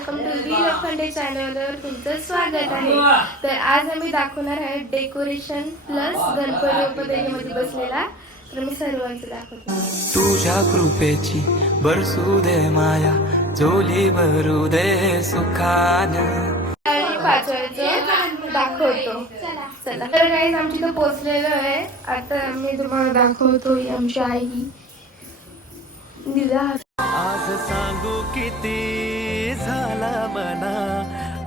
Welcome to we Lokhande चॅनलवर तुमचं स्वागत आहे। तर आज आम्ही दाखवणार आहे डेकोरेशन प्लस गणपती उपदेवीमध्ये बसलेला। तर मी सर्वांचं दाखवतो। तुझ्या कृपेची बरसू दे माया, झोली भरू दे सुखानं। आणि पाचवायचं दाखवतो। चला तर गाईज आमची इथं पोहोचलेलो आहे। आता मी तुम्हाला दाखवतो आमची आई दिला। आज सांगू किती झाला मना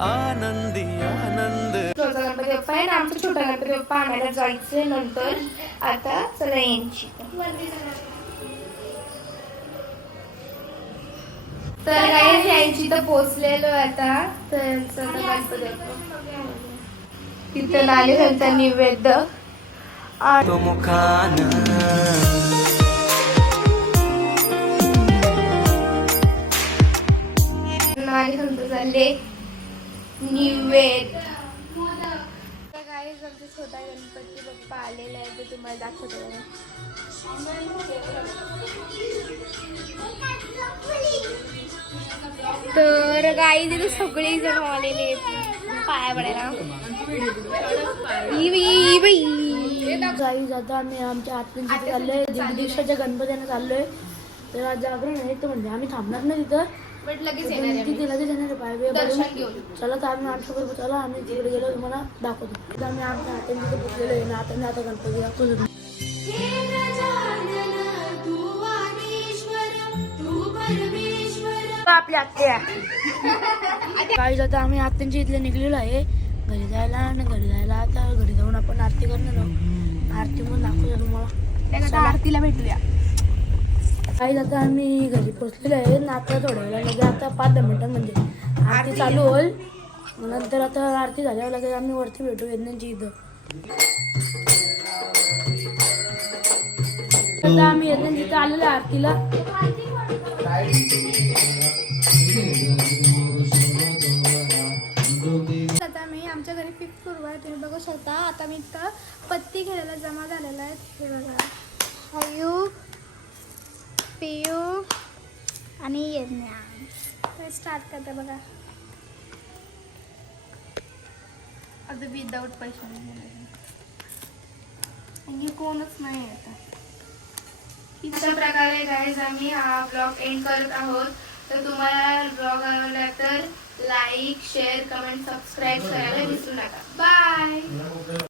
आनंदी आनंद। छोटा गणपती बाप्पा आहे ना, आमचा छोटा गणपती बाप्पा आणायला जायचंय नंतर। आता चला यांची तर गाईज यांची तर पोहोचलेलो आता। तर यांचं गणपती बाप्पा तिथं नाले त्यांचा नैवेद्य तो मुखानं आणि समजा झाले निवेद। तर गाईज आमचा छोटा गणपती बाप्पा आलेला आहे, ते तुम्हाला दाखवतो। तर गाईज इथे सगळे जण आलेले आहेत पाया पडायला। गाईज आता आम्ही आमच्या आत्म्यांची चाललोय, दिवसाच्या गणपतीने चाललोय। तर आज जागरण आहे, तर म्हणजे आम्ही थांबणार नाही तिथं, बट लगेच तिथे लगेच येणार पाय दर्शन घेऊन। चला तर आम्ही आमच्या बरोबर चला, आम्ही तिकडे गेलो तुम्हाला दाखवतो। तर आम्ही आमच्या आत्म्यांची पोचलेलो आहे ना, आता गणपती दाखवतो। आपली आत्या गाईज आता आम्ही आत्यांच्या इथले निघलेलो आहे घरी जायला। आणि घरी जायला आता घरी जाऊन आपण आरती करणार आहोत। आरती म्हणून दाखवतो तुम्हाला, आरतीला भेटूया। गाईज आता आम्ही घरी पोहोचलेलो आहे ना, आता थोड्या वेळा म्हणजे आता 5-10 मिनिटं म्हणजे आरती चालू होईल। नंतर आता आरती झाल्यावर लगेच आम्ही वरती भेटू यज्ञांची इथं। आता आम्ही यज्ञांची इथं आलेलो आहे आरतीला। आता मी आमच्या घरी फिक्स सुरू आहे, तुम्ही बघू शकता। आता मी इथं पत्ती घ्यायला जमा झालेला आहे, हे बघा। आयू पियू आणि यज्ञा तर स्टार्ट करते बघा। आता विदाउट पैसे आणि कोणच नाही आता। अशा प्रकारे गाईज आम्ही हा ब्लॉग एंड करत आहोत। तर तुम्हाला ब्लॉग आवडला तर लाईक शेअर कमेंट सबस्क्राईब करायला विसरू नका। बाय।